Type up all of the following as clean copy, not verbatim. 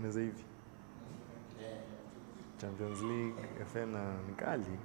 tunatengeneza hivi. Champions League, FA na nikali.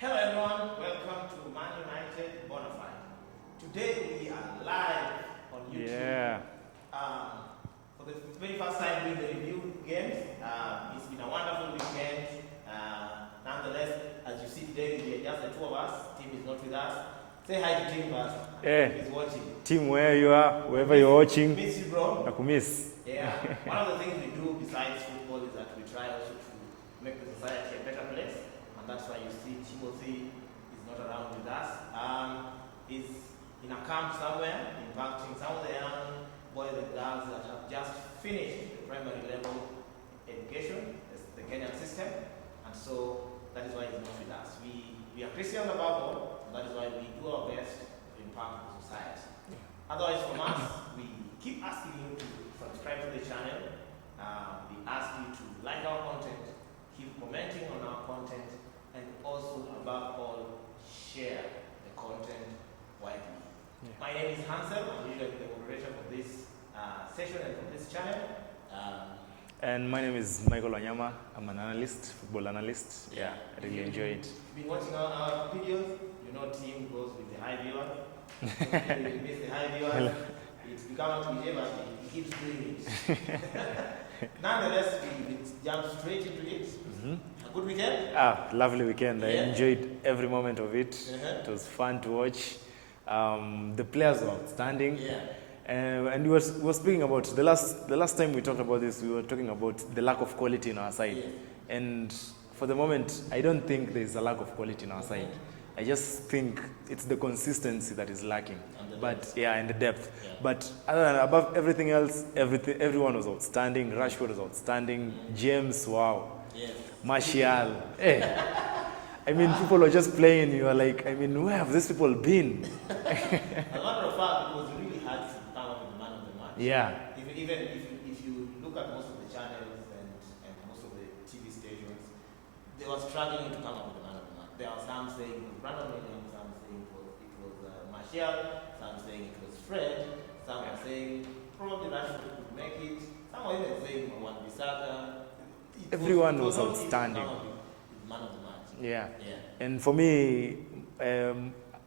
Hello everyone, welcome to ManUnited Bonafide. Today we are live on YouTube. Yeah. For the very first time doing the review games. It's been a wonderful weekend. Nonetheless, as you see today, we are just the two of us. Tim is not with us. Say hi to Tim first. Yeah. He's watching. Tim, where you are, wherever you're watching. Miss you, bro. Nakumiss. Yeah. One of the things we do besides football is that we try also to make the society a better place. Timothy is not around with us. He's in a camp somewhere, impacting some of the young boys and girls that have just finished the primary level education, the Kenyan system, and so that is why he's not with us. We are Christians above all, and that is why we do our best to impact the society. Otherwise, from us, we keep asking you to subscribe to the channel. We ask you to like our content, keep commenting on our content, and also, above all, share the content widely. Yeah. My name is Hansel. I'm usually the moderator for this session and for this channel. And my name is Michael Wanyama. I'm an analyst, football analyst. Yeah, I really enjoy it. If you've been watching our videos, you know Tim goes with the high viewers. If you miss the high viewers, it's become a cliche, but he keeps doing it. Nonetheless, we jump straight into it. A good weekend? Lovely weekend. I enjoyed every moment of it. Uh-huh. It was fun to watch. The players were outstanding. Yeah. And we were speaking about the last time we talked about this. We were talking about the lack of quality on our side, and for the moment, I don't think there is a lack of quality on our side. I just think it's the consistency that is lacking. And the depth. Yeah. But other than above everything else, everyone was outstanding. Rashford was outstanding. James, wow. Yes. Martial, I mean, people were just playing. You are like, I mean, where have these people been? As a matter of fact, it was really hard to come up with the man of the match. Yeah. Even if you look at most of the channels and most of the TV stations, they were struggling to come up with the man of the match. There are some saying it was Brandon Williams, some saying it was Martial, some saying it was Fred, some are saying probably Rashford could make it, some are even saying Wan-Bissaka. Everyone was outstanding. Man of the match. Yeah. Yeah. And for me,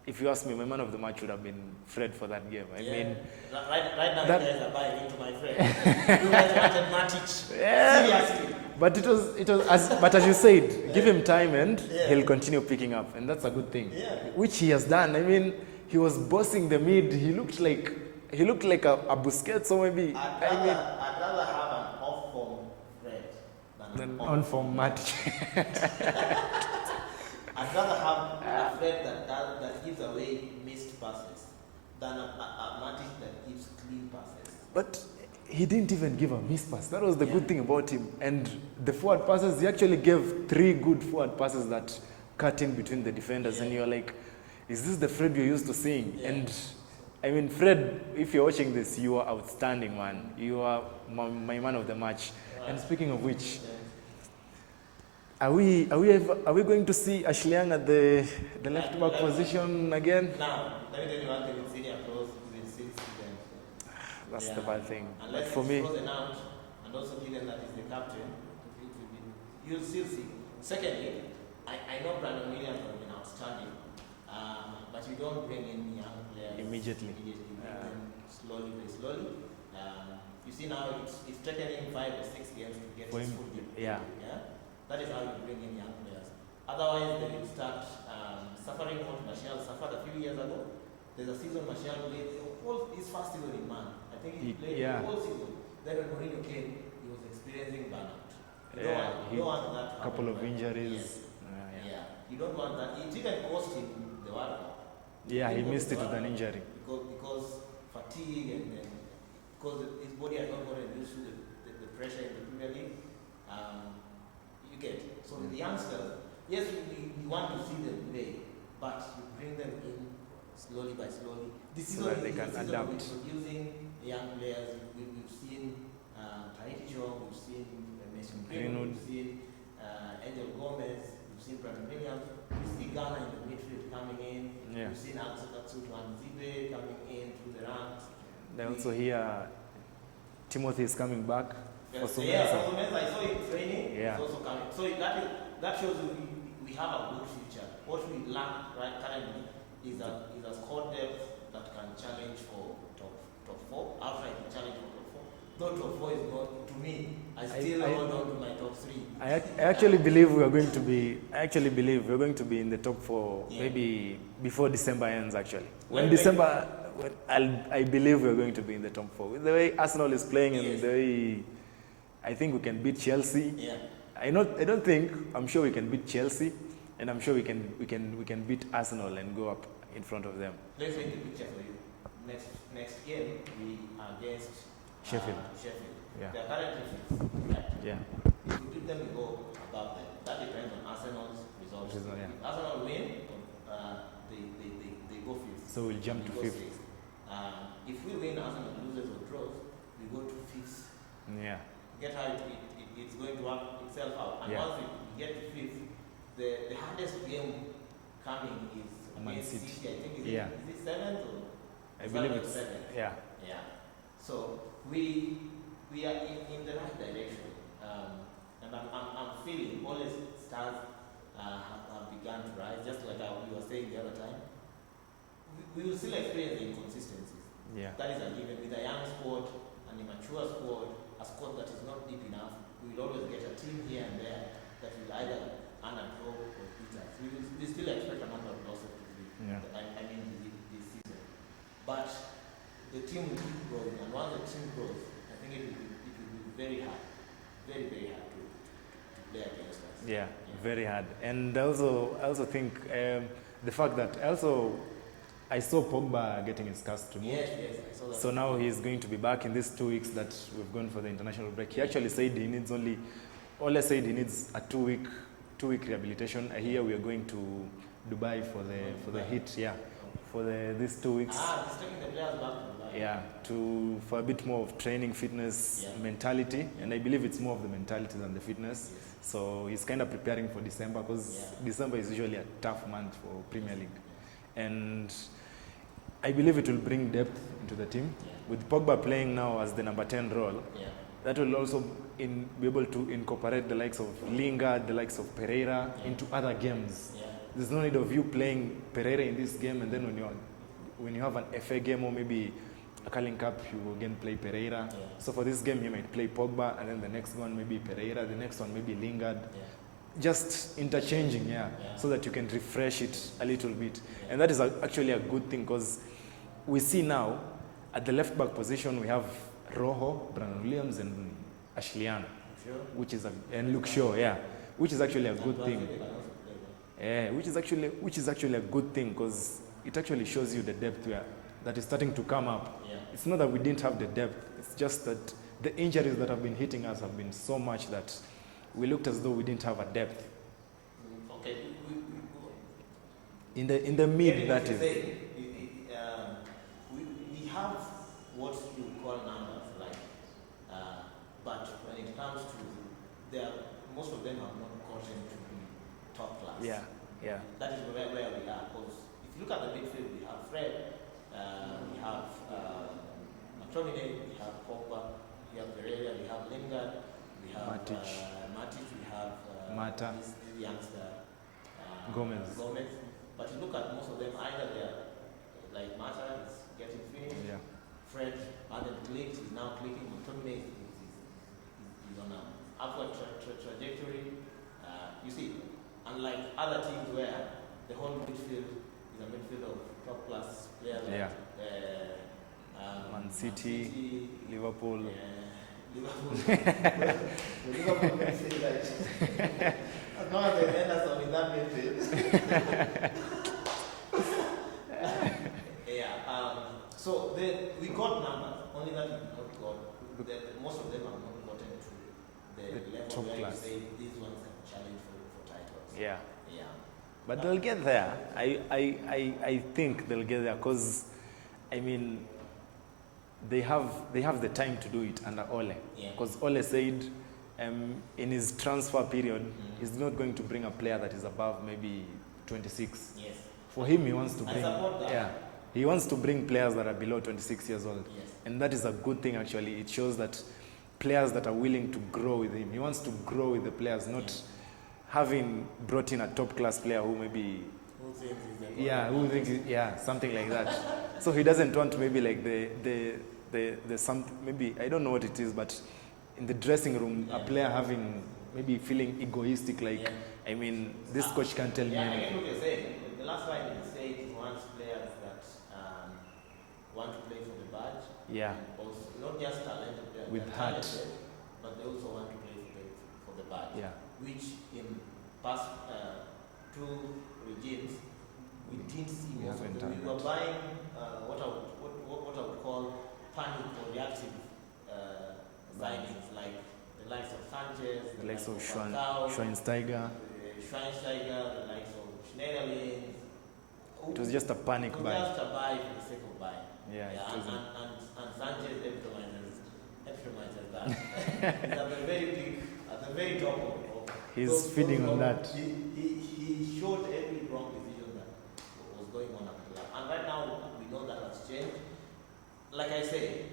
if you ask me, my man of the match would have been Fred for that game. I mean, right now that- you guys are buying into my friend. You guys wanted Matic. Yeah. Seriously. but it was but as you said, give him time and he'll continue picking up, and that's a good thing. Yeah. Which he has done. I mean, he was bossing the mid. He looked like a Busquets or maybe. I'd rather have an off-form Fred than an on-form match. I'd rather have a Fred that gives away missed passes than a Matic that gives clean passes. But he didn't even give a miss pass. That was the good thing about him. And the forward passes, he actually gave 3 good forward passes that cut in between the defenders. And you're like, is this the Fred you're used to seeing? Yeah. And I mean, Fred, if you're watching this, you are outstanding, man. You are my man of the match. Right. And speaking of which, are we going to see Ashley Young at the left back position again? Now, let me tell you one thing with senior pros, it's still student. That's the bad thing. Unless But for it's me, frozen out, and also given that he's the captain, you'll still see. Secondly, I know Brandon Williams has been outstanding, but you don't bring in young players Immediately. You bring them slowly, very slowly. You see now, it's taken him 5 or 6 games to get For his him, full game. yeah. That is how you bring in young players. Otherwise, they will start suffering what Martial suffered a few years ago. There's a season Martial played, his first season in Man. I think he played the whole season. Then when Mourinho came, he was experiencing burnout. You don't want that to happen. couple of injuries. You don't want that. It even cost him the World Cup. Yeah, he missed it with an injury. Because fatigue and then because his body has not gotten used to the pressure in the Premier League. You get it. So with the youngsters, yes, we want to see them play, but you bring them in slowly by slowly. This So season that they is can the season adapt. of introducing young players. We've seen Tahiti Chong, we've seen Mason Greenwood, Greenwood. we've seen Angel Gomez, we've seen Brandon Williams, we see Ghana in the midfield coming in, Yeah. we've seen Atsutu Anzibe coming in through the ranks. They also hear Timothy is coming back for For Sumensa. Sumensa, I saw him training. Yeah. He's also coming. So that shows we have a good future. What we lack right currently is a squad depth that can challenge for top 4, outright challenge for top 4. Though top 4 is not, to me, I still hold on to my top 3. I actually believe we are going to be. I actually believe we're going to be in the top 4 maybe before December ends. Actually, I believe we're going to be in the top 4. With the way Arsenal is playing and the way I think we can beat Chelsea. Yeah. I'm sure we can beat Chelsea, and I'm sure we can beat Arsenal and go up in front of them. Let's paint the picture for you. Next game we are against Sheffield. Sheffield. Yeah. They are currently fifth, right? Yeah. If we beat them, we go above them. That depends on Arsenal's results. Yeah. If Arsenal win, they go fifth. So we'll jump to go fifth. sixth. If we win, Arsenal loses or draws, we go to fifth. Yeah. Get how it's going to work itself out. And Yeah. once we get to fifth, the hardest game coming is Man against City. City. I think is Yeah. it seventh or I believe it's seventh. yeah. Yeah. So we are in the right direction, and I'm feeling all the stars have begun to rise. Just like we were saying the other time, we will still experience the inconsistencies. Yeah. That is a given. With a young squad and a mature squad, a squad that is not deep enough, we will always get a team here and there that will either earn a draw or beat us. We still expect a number of losses to be. Yeah. I mean this season. But the team will keep growing, and once the team grows, I think it will be very hard, very hard to play against us. Yeah, very hard. And I also think the fact that I saw Pogba getting his cast removed. Yes, I saw that. So now he's going to be back in these 2 weeks that we've gone for the international break. He actually said he needs Ole said he needs a 2-week rehabilitation. I hear we are going to Dubai for the hit, for these 2 weeks. He's taking the players back to Dubai. Yeah, for a bit more of training, fitness, mentality, and I believe it's more of the mentality than the fitness. Yes. So he's kind of preparing for December because December is usually a tough month for Premier League, and I believe it will bring depth into the team. Yeah. With Pogba playing now as the number 10 role, that will also be able to incorporate the likes of Lingard, the likes of Pereira into other games. Yeah. There's no need of you playing Pereira in this game, and then when you have an FA game or maybe a Carling Cup, you will again play Pereira. Yeah. So for this game, you might play Pogba, and then the next one maybe Pereira, the next one maybe Lingard. Yeah. Just interchanging, so that you can refresh it a little bit. And that is actually a good thing, because we see now at the left back position we have Rojo, Brandon Williams, and Ashliano, and Luke Shaw, which is actually a good thing. Which is actually a good thing, because it actually shows you the depth that is starting to come up. Yeah. It's not that we didn't have the depth, it's just that the injuries that have been hitting us have been so much that we looked as though we didn't have a depth. Okay. In the mid, that is. We have what you call numbers, like, but when it comes to most of them have not gotten to be top class. Yeah. That is where we are. Because if you look at the midfield, we have Fred, we have McTominay, we have Pogba, we have Pereira, we have Lingard, we have Matic, we have Mata, this youngster Gomez. But you look at most of them, either they're like Mata is getting finished. Yeah. Fred hadn't clicked, he's now clicking. McTominay is on an upward trajectory. You see, unlike other teams where the whole midfield is a midfield of top class players like Man City, Liverpool. Liverpool midfield, like, as long as they end us on in that midfield. So we got numbers, only that we not got. Most of them have not gotten to the level top where class. you say these ones have challenged for titles. Yeah. But But they'll get there. I think they'll get there, because I mean they have the time to do it under Ole. Because Ole said in his transfer period he's not going to bring a player that is above maybe 26. Yes. For him, he wants to bring. I support that. He wants to bring players that are below 26 years old. Yes. And that is a good thing, actually. It shows that players that are willing to grow with him. He wants to grow with the players, not having brought in a top class player who maybe something like that. So he doesn't want maybe like the something, maybe I don't know what it is, but in the dressing room, a player having maybe feeling egoistic, like I mean, this coach can't tell me I anything. get what you're saying. The last time he said he wants players that want to play for the badge. Yeah. And also, not just talented players, With they're heart. talented, but they also want to play for the badge. Yeah. Which in past 2 two regimes, we didn't see most of them. We haven't were buying what I would call panic or reactive signings, like the likes of Sanchez, the likes of Falcao, Schweinsteiger. Schweinsteiger, the likes of Schneiderlin. It was just a panic buy. It was just a buy for the sake of buying. Yeah, it wasn't. And Sanchez epitomizes that. He's at the very top of He's feeding on that. He showed every wrong decision that was going on at the club. And right now, we know that has changed. Like I say,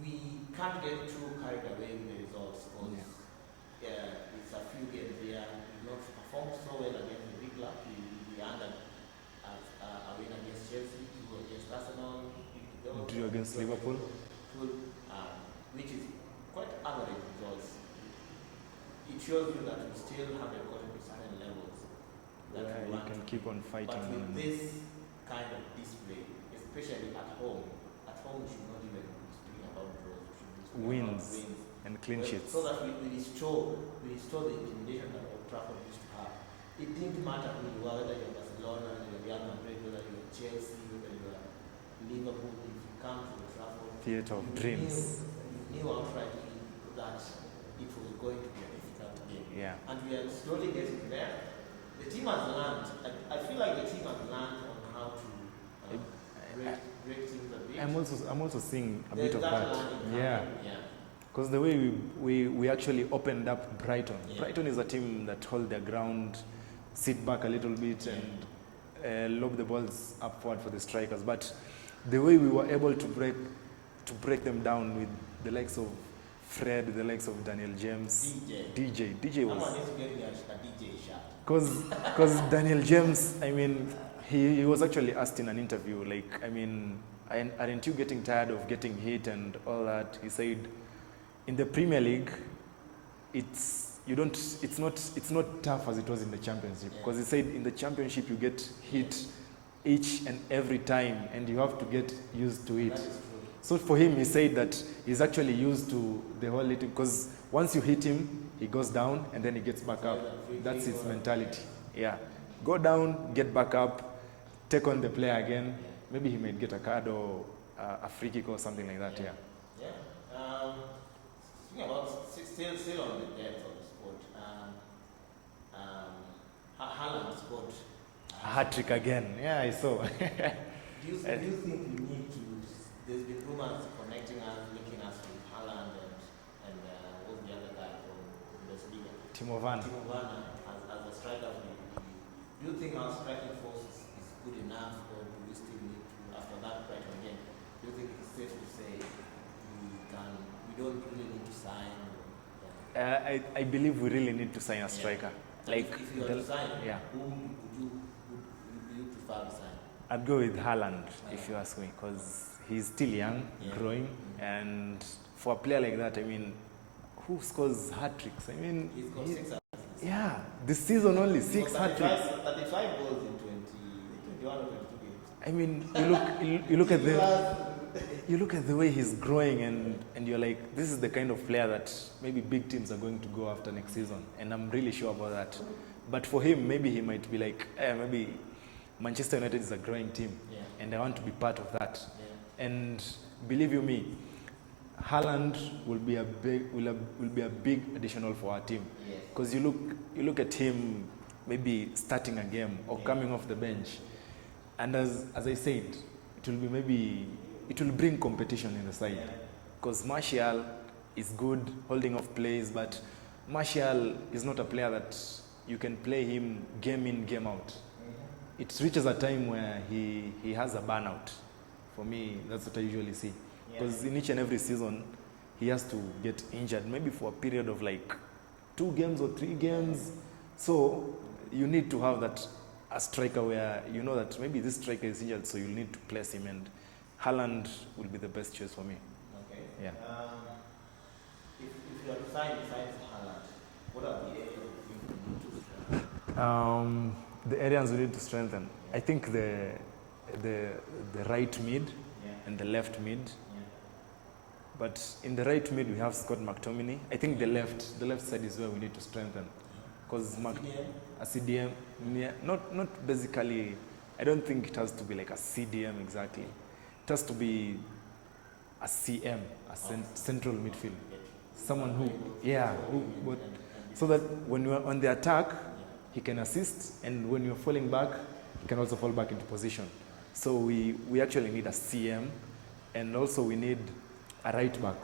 we can't get too carried away with the results because it's a few games here. We've not performed so well against the big club. We ended a win against Chelsea, 2 against Arsenal, 2 against Liverpool, which is quite average results. It shows you that we still haven't gotten to certain levels that we you want. can keep on fighting. But with this kind of display, especially at home we should not even be speaking about draws. We should be speaking wins about wins and clean sheets. So that we restore the intimidation that Old Trafford used to have. It didn't matter who you were, whether you're Barcelona, you're Real Madrid, whether you're Chelsea, whether you're Liverpool. If you come to Old Trafford, Theatre of dreams. You knew outrightly that it was going to be a difficult game. Yeah. And we are slowly getting there. The team has learned. I feel like the team has learned on how to break things a bit. I'm also seeing a There's bit of that. Yeah. Because the way we actually opened up Brighton. Yeah. Brighton is a team that hold their ground, sit back a little bit, and lob the balls upward for the strikers. But the way we were able to break them down with the likes of Fred, the likes of Daniel James, DJ was. Someone needs to get a DJ shot. Because Daniel James, I mean, he was actually asked in an interview, like, I mean, aren't you getting tired of getting hit and all that? He said, in the Premier League, it's not tough as it was in the Championship. Because he said in the Championship you get hit each and every time, and you have to get used to it. So for him, he said that he's actually used to the whole little, because once you hit him, he goes down and then he gets back up. That's his mentality. Yeah. Go down, get back up, take on the player again. Maybe he might get a card or a free kick or something like that. Yeah. Speaking about still on the depth of the sport, Haaland scored A hat-trick again. Yeah, I saw. do you think we need to? There's been rumors connecting us, linking us with Haaland and what's the other guy from Bundesliga? Timo Werner as a striker. Do you think our striking force is good enough, or do we still need to, after that Brighton game, do you think it's safe to say we don't really need to sign? I believe we really need to sign a striker. Like if you were to sign, yeah. whom would you prefer to sign? I'd go with Haaland if you ask me, because he's still young, growing, and for a player like that, I mean, who scores hat-tricks? I mean, He's got 6 hat-tricks. Yeah, this season only 6 hat-tricks. 35 goals in 21 or 22 games. I mean, you look at the way he's growing, and you're like, this is the kind of player that maybe big teams are going to go after next season, and I'm really sure about that. But for him, maybe he might be like, maybe Manchester United is a growing team, and I want to be part of that. And believe you me, Haaland will be a big additional for our team, because you look at him maybe starting a game or coming off the bench, and as I said, it will bring competition in the side, because Martial is good holding off plays, but Martial is not a player that you can play him game in, game out. It reaches a time where he has a burnout. For me, that's what I usually see. Because in each and every season, he has to get injured, maybe for a period of like 2 games or 3 games. So you need to have a striker where you know that maybe this striker is injured, so you'll need to place him, and Haaland will be the best choice for me. Okay. Yeah. If you are to sign besides Haaland, what are the areas you think we need to strengthen? The areas we need to strengthen. I think the right mid and the left mid. But in the right mid we have Scott McTominay. I think the left side is where we need to strengthen, because a CDM. Yeah, not basically. I don't think it has to be like a CDM exactly. It has to be a CM, central midfield. Someone who, so that when you're on the attack, he can assist, and when you're falling back, he can also fall back into position. So we actually need a CM, and also we need a right back.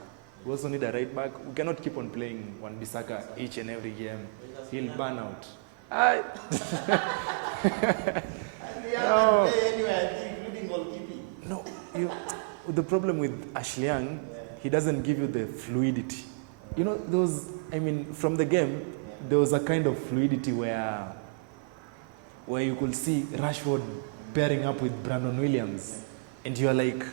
We also need a right back. We cannot keep on playing Wan-Bissaka each and every game. He'll burn out. No, the problem with Ashley Young, he doesn't give you the fluidity. You know, from the game, there was a kind of fluidity where you could see Rashford pairing up with Brandon Williams, and you're like,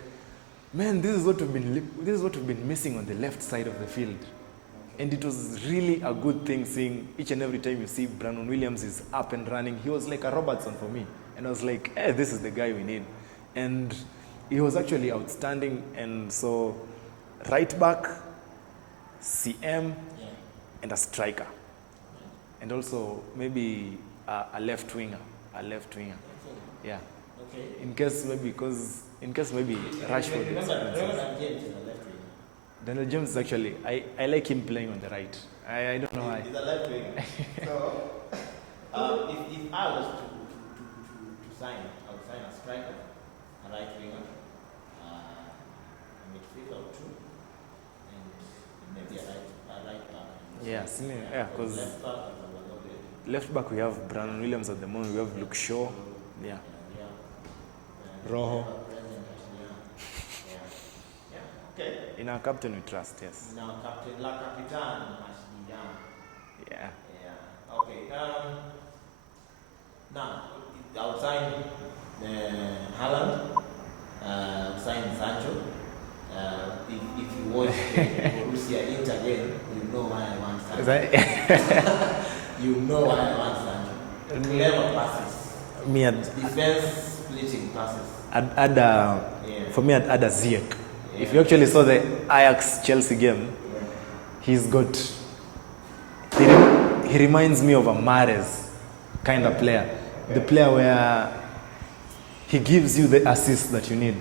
man, this is what we've been missing on the left side of the field. And it was really a good thing seeing each and every time you see Brandon Williams is up and running. He was like a Robertson for me. And I was like, this is the guy we need. And he was actually outstanding. And so, right back, CM, and a striker. And also maybe a left winger. Yeah. Okay. In case maybe Rashford Remember James is a left winger. Daniel James is actually, I like him playing on the right. I don't know why. He's a left winger. So, if I was to sign, I would sign a striker, a right winger, a midfielder or two, and maybe a right back. Yeah, because left back we have Brandon Williams at the moment. We have Luke Shaw. Yeah. Rojo. Okay. In our captain we trust, yes. In our captain, La Capitan, Ashley Young. Yeah. Okay. Now, I'll sign Haaland. Sign Sancho. If you watch Borussia Inter game, you know why I want Sancho. You know why I want Sancho. Clever passes. Defense splitting passes. For me, I'd add a Ziyech. If you actually saw the Ajax-Chelsea game, he's got... He reminds me of a Mahrez kind of player. The player where he gives you the assist that you need.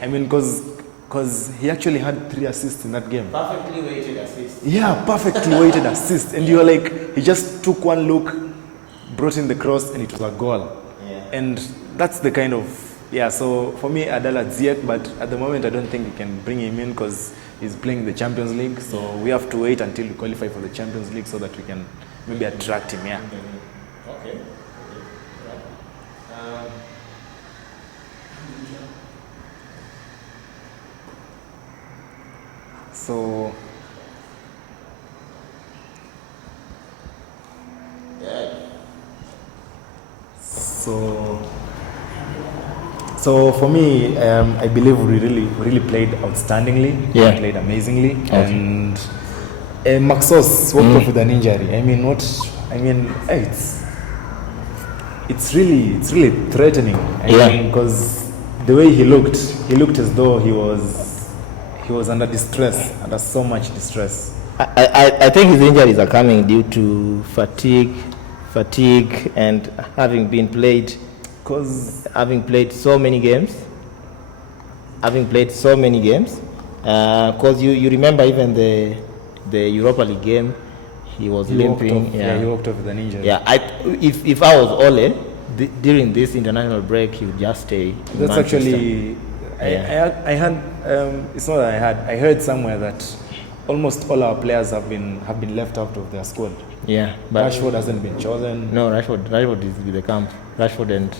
Because he actually had 3 assists in that game. Perfectly weighted assist. Yeah, perfectly weighted assist. And you're like, he just took one look, brought in the cross, and it was a goal. Yeah. And that's the kind of... so for me, Adala Ziyech, but at the moment I don't think we can bring him in because he's playing the Champions League. So we have to wait until we qualify for the Champions League so that we can maybe attract him. Yeah. Okay. So for me, I believe we really played outstandingly. Yeah. We played amazingly. Okay. And Maxos walked off with an injury. It's really threatening. Because the way he looked as though he was under distress, under so much distress. I think his injuries are coming due to fatigue, and having played so many games. Because you remember even the Europa League game, he was limping. He walked off with an injury. Yeah, if I was Ole, during this international break, he would just stay. That's actually. I had. It's not that I had. I heard somewhere that almost all our players have been left out of their squad. Yeah, but Rashford hasn't been chosen. No, Rashford is with the camp. Rashford and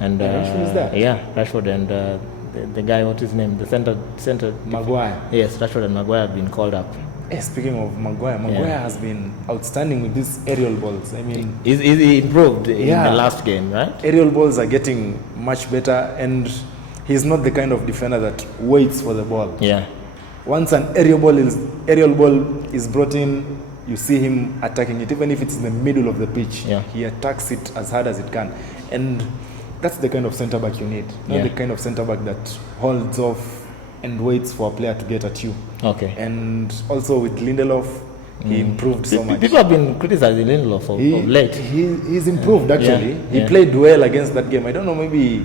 Rashford is there. Yeah, Rashford and the guy, what is his name? The center. Maguire. Yes, Rashford and Maguire have been called up. Speaking of Maguire has been outstanding with these aerial balls. He improved in the last game, right? Aerial balls are getting much better, and he's not the kind of defender that waits for the ball. Yeah. Once an aerial ball is brought in, you see him attacking it, even if it's in the middle of the pitch. Yeah. He attacks it as hard as it can, and that's the kind of centre back you need. Not the kind of centre back that holds off and waits for a player to get at you. Okay. And also with Lindelof, He improved so much. People have been criticizing Lindelof of late. He's improved actually. He played well against that game. I don't know, maybe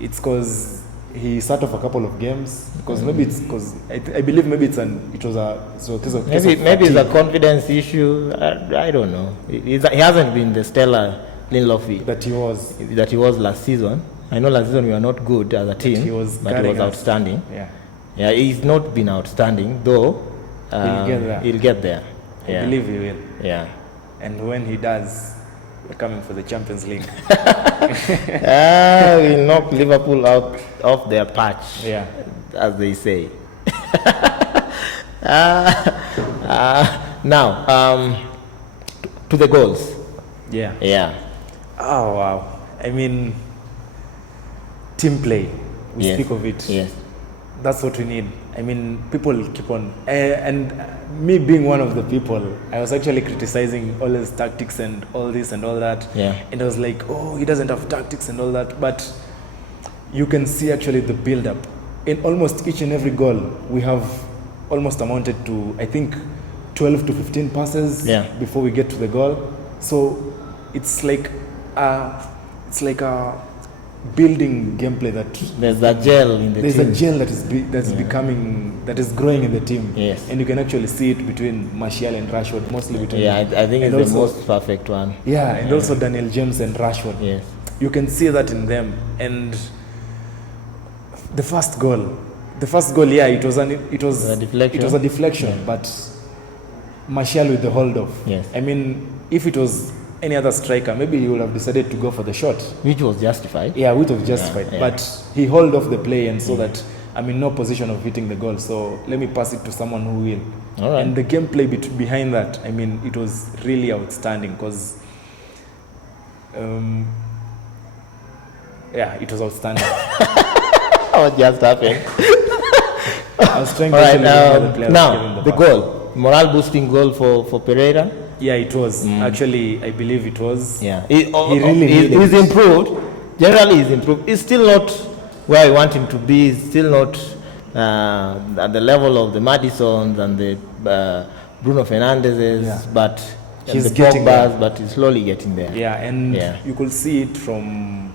it's because he sat off a couple of games. Because maybe it's because I believe maybe it's maybe it's a confidence issue. I don't know. He hasn't been the stellar Lindelof that he was last season. I know last season we were not good as a team, but he was outstanding. Yeah, he's not been outstanding though. He'll get there. I believe he will. Yeah. And when he does, we're coming for the Champions League. We'll knock Liverpool out of their patch, as they say. Now, to the goals. Yeah. Oh, wow. I mean, team play. We speak of it. Yes. That's what we need. I mean, people keep on, and me being one of the people, I was actually criticizing all his tactics and all this and all that. Yeah. And I was like, oh, he doesn't have tactics and all that. But you can see actually the build-up. In almost each and every goal, we have almost amounted to, I think, 12 to 15 passes before we get to the goal. So it's like a building gameplay that there's a gel in the team. There's a gel that is growing in the team. Yes. And you can actually see it between Martial and Rashford, mostly between. Yeah, I think it's also the most perfect one. Yeah, and also Daniel James and Rashford. Yes. You can see that in them. And the first goal, it was a deflection, but Martial with the hold off. Yes. I mean, if it was any other striker, maybe he would have decided to go for the shot. Which was justified. Yeah, which was justified. Yeah. But he held off the play and saw that I'm in no position of hitting the goal, so let me pass it to someone who will. All right. And the gameplay behind that, I mean, it was really outstanding because, it was outstanding. What just happened? I was trying to the players. Now, the goal, morale boosting goal for Pereira. Yeah, it was. Actually, I believe it was. Yeah. He's improved. Generally, he's improved. He's still not where I want him to be. He's still not at the level of the Madisons and the Bruno Fernandez's, but he's getting there. But he's slowly getting there. Yeah, and you could see it from,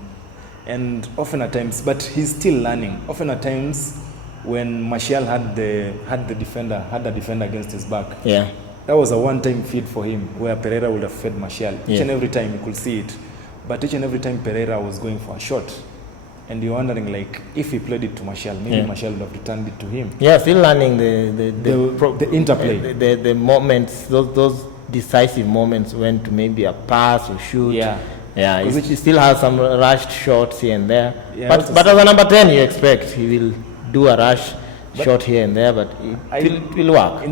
and often at times, but he's still learning. Often at times, when Martial had a defender against his back. Yeah. That was a one-time feed for him, where Pereira would have fed Martial. Each and every time you could see it. But each and every time Pereira was going for a shot. And you're wondering, like, if he played it to Martial, maybe Martial would have returned it to him. Yeah, still learning the interplay. The moments, those decisive moments when to maybe a pass or shoot. Yeah, he still has some rushed shots here and there. Yeah, but as a number 10, you expect he will do a rush shot here and there, but it will work.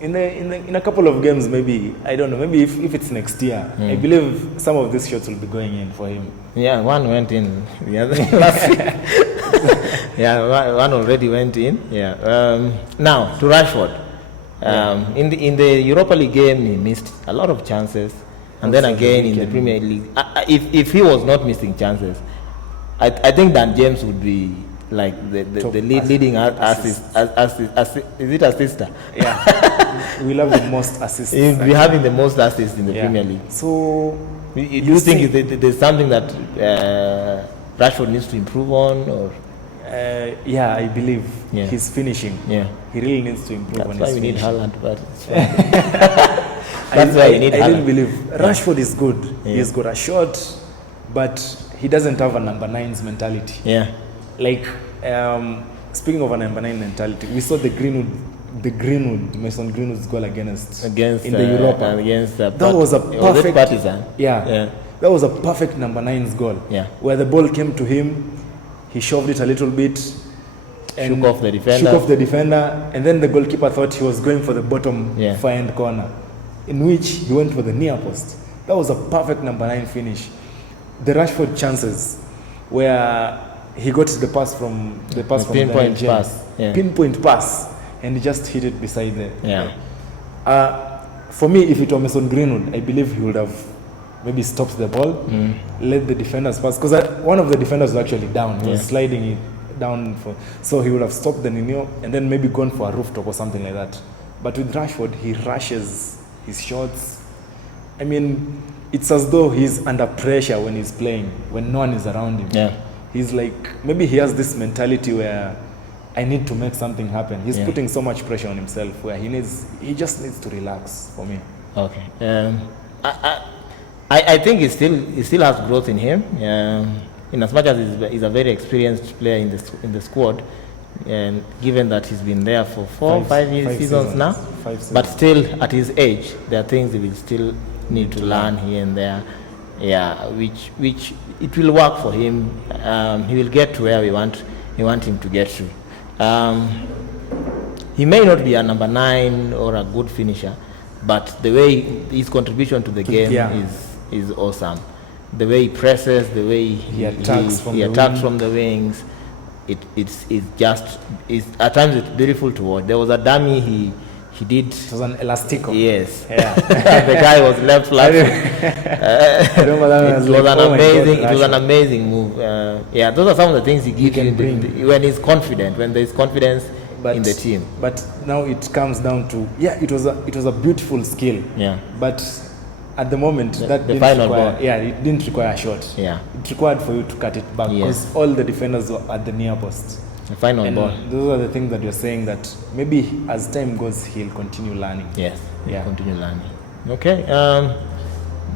In a couple of games, maybe, I don't know, maybe if it's next year, I believe some of these shots will be going in for him. Yeah, one went in the other last week. Yeah, one already went in. Yeah. Now to Rashford. In the Europa League game, he missed a lot of chances, and then again in the Premier League. If he was not missing chances, I think that James would be like the leading assist. Is it assister? Yeah. We'll have the most assists. He'll be having the most assists in the Premier League. So, do you think there's something that Rashford needs to improve on? Or? Yeah, I believe he's finishing. Yeah. He really needs to improve on his finishing. That's why we need Haaland, but that's why we need Haaland. I really believe Rashford is good. Yeah. He's got a shot, but he doesn't have a number 9's mentality. Yeah. Like, speaking of a number 9 mentality, we saw Mason Greenwood's goal against in the Europa. That was a perfect Partizan. Yeah. That was a perfect number 9's goal. Yeah. Where the ball came to him, he shoved it a little bit, and shook off the defender, and then the goalkeeper thought he was going for the bottom far-end corner, in which he went for the near post. That was a perfect number 9 finish. The Rashford chances, where he got the pass from pinpoint pass. Yeah. Pinpoint pass, and he just hit it beside there. Yeah. For me, if it were Mason Greenwood, I believe he would have maybe stopped the ball, let the defenders pass, because one of the defenders was actually down. He was sliding it down so he would have stopped the Nino and then maybe gone for a rooftop or something like that. But with Rashford, he rushes his shots. I mean, it's as though he's under pressure when he's playing, when no one is around him. Yeah. He's like, maybe he has this mentality where I need to make something happen. He's putting so much pressure on himself where he just needs to relax for me. Okay. I think he still has growth in him. In as much as he's a very experienced player in the squad, and given that he's been there for five seasons now, but still at his age, there are things he will still need to learn here and there. Yeah, which it will work for him. He will get to where we want him to get to. He may not be a number 9 or a good finisher, but the way his contribution to the game is awesome. The way he presses, the way he attacks from the wings, it's at times it's beautiful to watch. There was a dummy he did. It was an elastico. Yes. Yeah. The guy was left flat. It was an amazing move. Those are some of the things he gives when he's confident, when there's confidence in the team. But now it comes down to it was a beautiful skill. Yeah. But at the moment it didn't require a shot. Yeah. It required for you to cut it back because all the defenders were at the near post. The final ball. Those are the things that you're saying that maybe as time goes he'll continue learning. Yes. Yeah. Continue learning. Okay.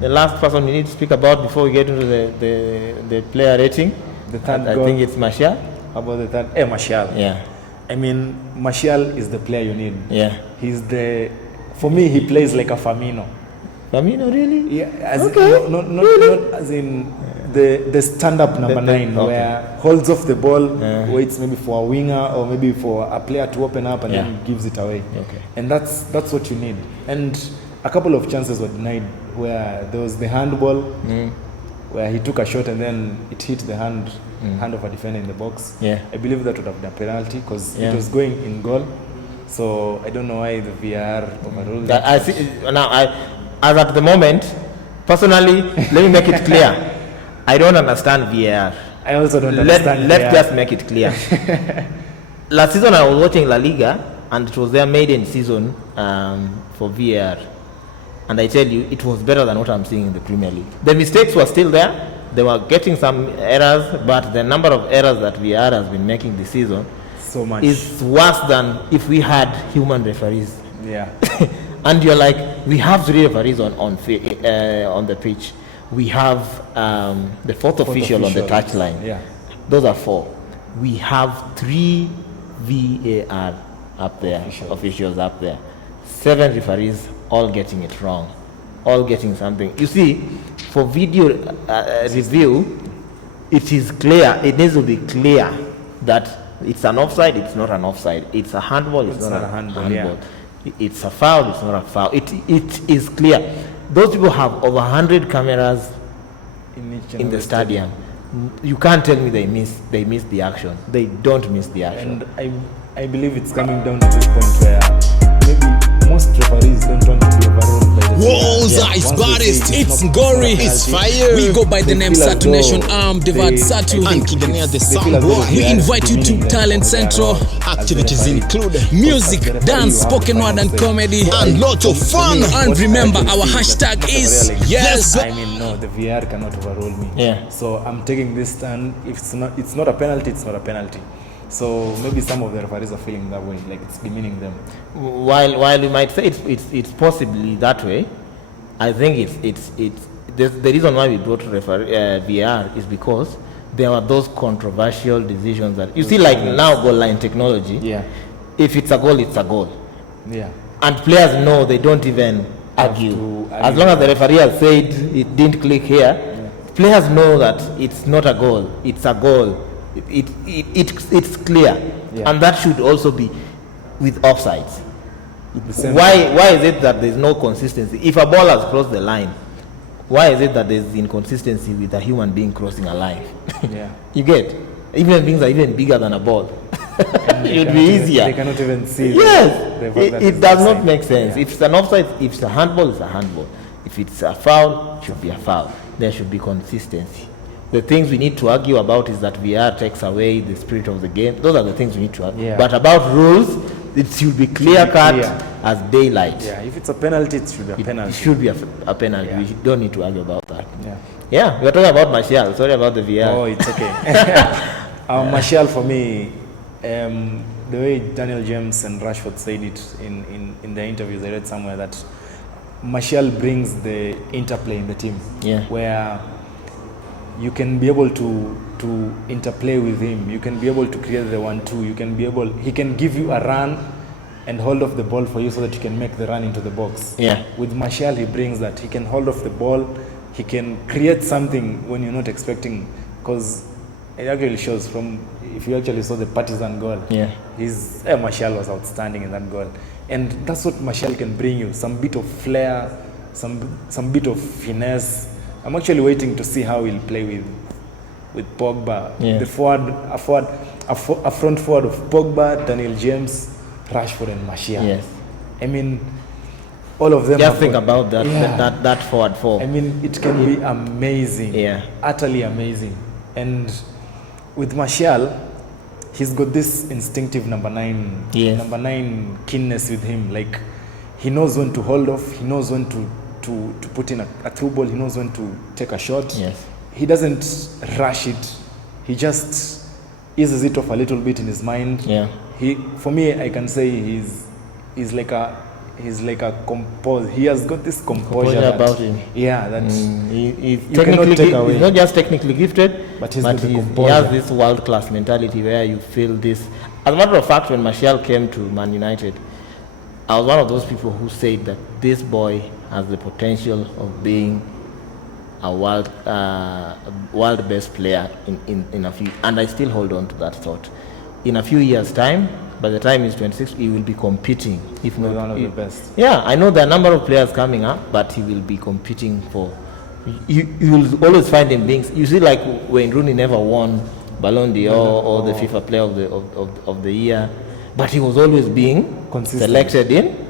The last person we need to speak about before we get into the player rating. The third I think it's Martial. How about the third? Martial. Yeah. I mean, Martial is the player you need. Yeah. For me, he plays like a Firmino. Firmino, really? Yeah. Not as in the stand-up number 9, where holds off the ball, waits maybe for a winger or maybe for a player to open up and then gives it away. Okay. And that's what you need. And a couple of chances were denied where there was the handball, where he took a shot and then it hit the hand of a defender in the box. Yeah. I believe that would have been a penalty because it was going in goal. So I don't know why the VAR overruled that. I see now. As at the moment, personally, let me make it clear. I don't understand VAR. I also don't understand. Let's just make it clear. Last season, I was watching La Liga, and it was their maiden season for VAR. And I tell you, it was better than what I'm seeing in the Premier League. The mistakes were still there. They were getting some errors, but the number of errors that VAR has been making this season is worse than if we had human referees. Yeah. And you're like, we have 3 referees on the pitch. We have the fourth official on the touchline. Yeah. Those are 4. We have 3 VAR up there, officials up there. 7 referees all getting it wrong, all getting something. You see, for video review, it is clear, it needs to be clear that it's an offside, it's not an offside. It's a handball, it's not a handball. Yeah. It's a foul, it's not a foul. It is clear. Those people have over 100 cameras in the stadium. You can't tell me they miss the action. They don't miss the action. And I believe it's coming down to this point where maybe most referees don't want to be overruled by the Ice baddest, it's gory, it's fire. We go by the name Satu Nation Devat Satu and Kigania the Sound Boy. We invite you to Talent Central. Activities include music, dance, spoken word and comedy, and lot of fun. And remember, our hashtag is yes. I mean, no, the VR cannot overrule me. Yeah. So I'm taking this stand. If it's not a penalty, it's not a penalty. So maybe some of the referees are feeling that way, like it's demeaning them. While we might say it's possibly that way, I think it's the reason why we brought VR is because there were those controversial decisions that you see, like now goal line technology. Yeah. If it's a goal, it's a goal. Yeah. And players know, they don't even argue. As long as the referee has said it didn't click here, players know that it's not a goal. It's a goal. It's clear, and that should also be with offsides. Why is it that there's no consistency? If a ball has crossed the line, why is it that there's inconsistency with a human being crossing a line? Yeah. You get, even things are even bigger than a ball. It would be easier. They cannot even see. Yes, it does not make sense. If it's an offside, if it's a handball, it's a handball. If it's a foul, it should be a foul. There should be consistency. The things we need to argue about is that VR takes away the spirit of the game. Those are the things we need to argue. Yeah. But about rules, it should be clear cut clear. as daylight. Yeah, if it's a penalty, it should be a It penalty. should be a penalty. Yeah. We don't need to argue about that. Yeah. Yeah, we're talking about Martial. Sorry about the VR. Oh, it's okay. Martial, for me, the way Daniel James and Rashford said it in the interviews, I read somewhere that Martial brings the interplay in the team. Yeah. Where you can be able to interplay with him. You can be able to create the 1-2. He can give you a run and hold off the ball for you so that you can make the run into the box. Yeah. With Martial, he brings that. He can hold off the ball. He can create something when you're not expecting, because it actually shows from, if you actually saw the Partizan goal, Yeah. Martial was outstanding in that goal. And that's what Martial can bring you, some bit of flair, some bit of finesse. I'm actually waiting to see how he'll play with Pogba. Yeah. The a front forward of Pogba, Daniel James, Rashford and Martial. Yes. I mean, all of them. Just think about that, Yeah. that forward four. I mean, it can be amazing. Yeah. Utterly amazing. And with Martial, he's got this instinctive number 9 keenness with him. Like, he knows when to hold off, he knows when to put in a through ball, he knows when to take a shot. Yes. He doesn't rush it. He just eases it off a little bit in his mind. Yeah. For me, I can say he's like a composed. He has got this composure about him. Yeah, that He's you cannot take away. He's not just technically gifted, But but he he has this world-class mentality where you feel this. As a matter of fact, when Martial came to ManUnited, I was one of those people who said that this boy has the potential of being a world best player in a few, and I still hold on to that thought. In a few years' time, by the time he's 26, he will be competing, if not one of the best. Yeah, I know there are a number of players coming up, but he will be competing for. You will always find him being. You see, like Wayne Rooney never won Ballon d'Or or the FIFA Player of the Year, but he was always being Consistent. selected in.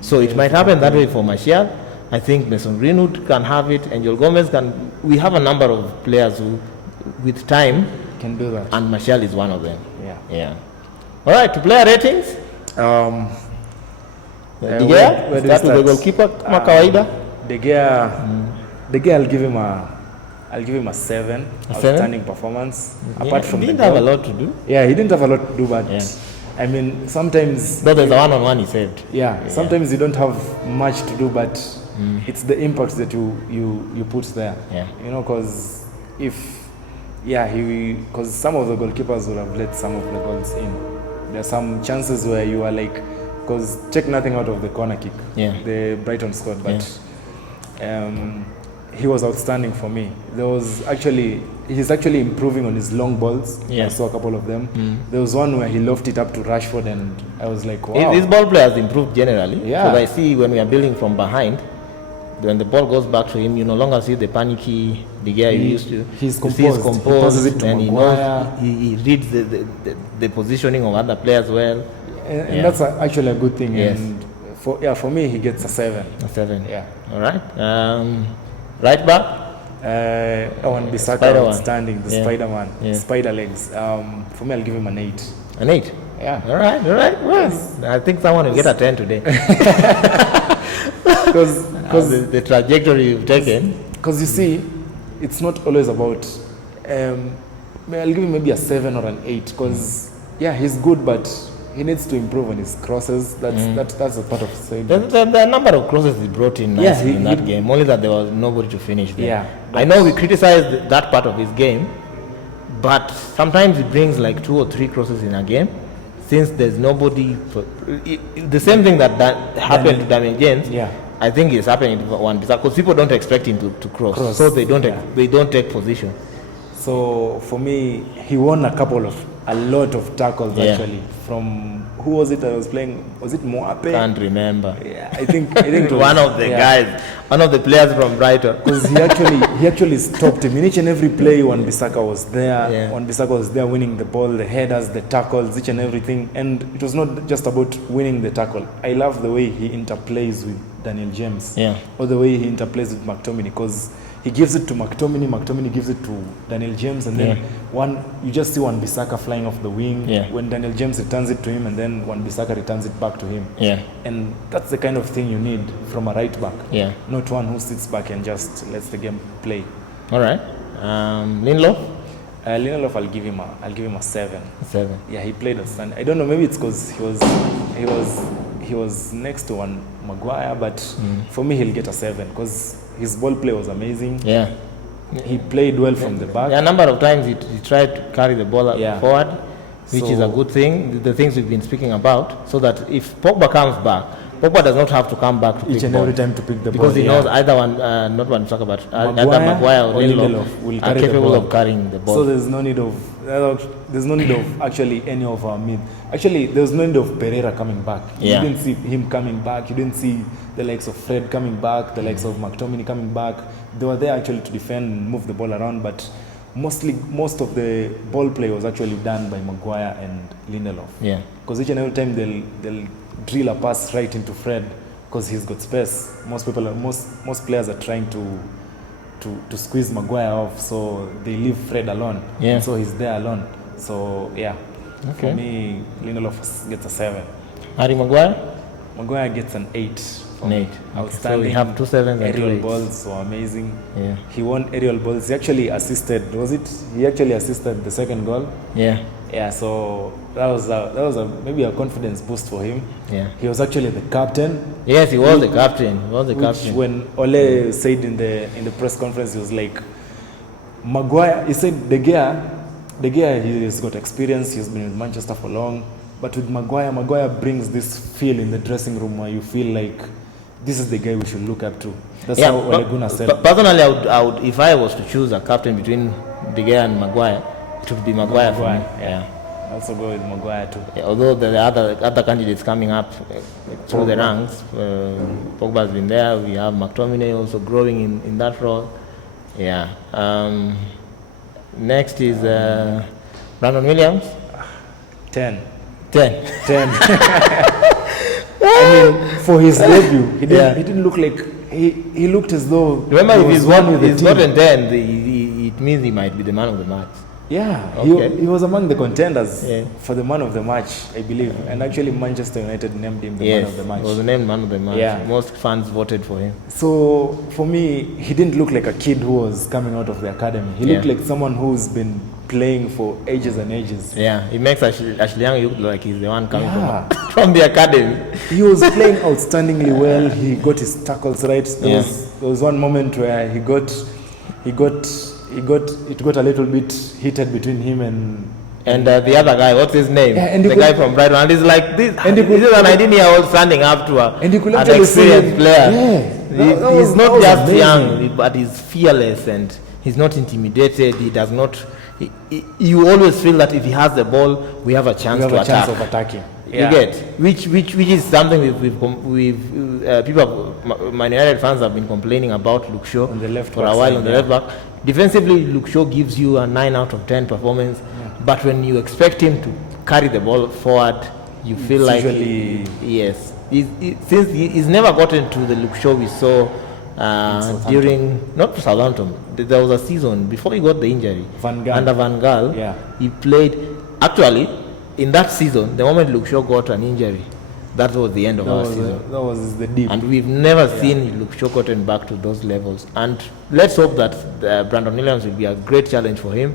So it might happen that way for Martial. I think Mason Greenwood can have it, Angel Gomez can. We have a number of players who, with time, Can do that. and Martial is one of them. Yeah. Yeah. All right, to player ratings. Where De do Gea, we start with the start? goalkeeper kama kawaida. De Gea, I'll give him a 7. A 7? Outstanding performance. Yeah, Apart from he the didn't have a goal. lot to do. Yeah, he didn't have a lot to do, but Yeah. I mean, sometimes Though there's a one-on-one he saved. sometimes you don't have much to do, but it's the impact that you put there. Yeah. You know, because because some of the goalkeepers would have let some of the goals in. There are some chances where you are like, because check nothing out of the corner kick. Yeah. The Brighton scored, but he was outstanding for me. He's actually improving on his long balls. Yeah. I saw a couple of them. There was one where he lofted it up to Rashford, and I was like, wow. These ball players improved generally. Yeah. So I see when we are building from behind, when the ball goes back to him, you no longer see the panicky De Gea you used to. He's You see he's composed. He passes it to and Maguire. he reads the positioning of other players well. And Yeah. that's actually a good thing. Yes. And for me, he gets a 7. A 7. Yeah. All right. Right back. Owen Bissaka, Spider-Man. outstanding. The Yeah. Spider-Man, Yeah. Spider legs. For me, I'll give him an 8. An 8. Yeah. All right. Well, I think someone will get a 10 today. Because the trajectory you've taken. you see, it's not always about. I'll give him maybe a 7 or an 8. Because he's good, but he needs to improve on his crosses. That's a part of saying. The number of crosses he brought in Yeah, nicely in that he- game, only that there was nobody to finish there. Yeah, I know we criticized that part of his game, but sometimes he brings like 2 or 3 crosses in a game. Since there's nobody, the same thing that happened to Daniel James, Yeah. I think it's happening to one because people don't expect him to cross, so they don't take position. So for me, he won a lot of tackles Yeah. actually. From who was it that was playing? Was it Moape? Can't remember. Yeah, I think it was, One of the guys, one of the players from Brighton. because he actually stopped him in each and every play. Wan-Bissaka was there. Yeah. Wan-Bissaka was there winning the ball, the headers, the tackles, each and everything. And it was not just about winning the tackle. I love the way he interplays with Daniel James. Yeah. Or the way he interplays with McTominay, because he gives it to McTominay gives it to Daniel James, and then you just see Wan-Bissaka flying off the wing when Daniel James returns it to him, and then Wan-Bissaka returns it back to him. And that's the kind of thing you need from a right back, not one who sits back and just lets the game play. All right. Lindelof? Lindelof, I'll give him a 7. 7. Yeah, he played a Sunday. I don't know, maybe it's because he was next to one Maguire, but for me he'll get a 7 because his ball play was amazing. Yeah, he played well from the back. Yeah, a number of times he tried to carry the ball forward, which is a good thing. The things we've been speaking about, so that if Pogba comes back, Pogba does not have to come back to each and every time to pick the ball, because he knows either one, not one to talk about, either Maguire or Lindelof are capable of carrying the ball. So there's no need of actually any of our mid. Actually, there's no need of Pereira coming back. You didn't see him coming back. You didn't see the likes of Fred coming back, the likes of McTominay coming back. They were there actually to defend and move the ball around, but most of the ball play was actually done by Maguire and Lindelof. Yeah. Because each and every time they'll drill a pass right into Fred because he's got space. Most players are trying to squeeze Maguire off, so they leave Fred alone. Yeah. So he's there alone. So yeah. Okay. For me, Lindelof gets a 7. Harry Maguire? Maguire gets an 8. An 8. Outstanding. So we have 2 7s and 2 aerial 8s. balls were amazing. Yeah. He won aerial balls. He actually assisted. He actually assisted the second goal. Yeah. Yeah. So that was maybe a confidence boost for him. Yeah. He was actually the captain. Yes, he was the captain. When Ole said in the press conference, he was like, Maguire. He said De Gea, he has got experience. He's been with Manchester for long. But with Maguire brings this feel in the dressing room where you feel like this is the guy we should look up to. That's how Ole Gunnar said. Personally, I would, if I was to choose a captain between De Gea and Maguire, it would be Maguire for me. Yeah. I also go with Maguire too. Yeah, although the other candidates coming up through the ranks, Pogba's been there. We have McTominay also growing in that role. Yeah. Next is Brandon Williams. 10. 10. I mean, for his debut, he didn't look like he looked as though. Remember, if he's gotten 10, it means he might be the man of the match. Yeah, okay. He was among the contenders for the man of the match, I believe. And actually, Manchester United named him the man of the match. He was named man of the match. Yeah. Most fans voted for him. So, for me, he didn't look like a kid who was coming out of the academy. He looked like someone who's been playing for ages and ages. Yeah, it makes Ashley Young look like he's the one coming from the academy. He was playing outstandingly well. He got his tackles right. There was one moment where it got a little bit heated between him and the other guy. What's his name? Yeah, the guy from Brighton. And he's like this. And this is an 19-year-old standing up to an experienced player. Yeah, he's not just amazing. Young, but he's fearless and he's not intimidated. He does not. You always feel that if he has the ball, we have a chance to attack. Chance of attacking. Yeah. You get which is something people, ManUnited fans have been complaining about Luke Shaw on the left for a while on the left back. Defensively, Luke Shaw gives you a 9 out of 10 performance, but when you expect him to carry the ball forward, you feel like since he's never gotten to the Luke Shaw we saw during not Southampton. There was a season before he got the injury under Van Gaal. Yeah. He played actually in that season. The moment Luke Shaw got an injury, that was the end of our season. That was the dip. And we've never seen Luke Shaw gotten back to those levels. And let's hope that Brandon Williams will be a great challenge for him.